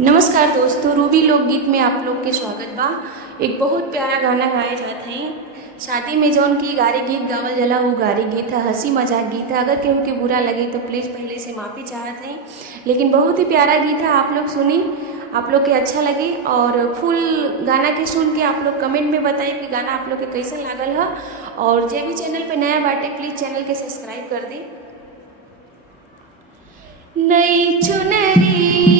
नमस्कार दोस्तों, रूबी लोकगीत में आप लोग के स्वागत बा। एक बहुत प्यारा गाना गाए जात हैं। शादी में जौन की गारी गीत गावल जाला वो गारी गीत है, हंसी मजाक गीत है। अगर केहू के बुरा लगे तो प्लीज़ पहले से माफ़ी चाहत हैं, लेकिन बहुत ही प्यारा गीत है। आप लोग सुनी, आप लोग के अच्छा लगे और फुल गाना के सुन के आप लोग कमेंट में बताएं कि गाना आप लोग के कैसा लागल है। और जे भी चैनल पे नया बाटे प्लीज़ चैनल के सब्सक्राइब कर दी। नई चुनरी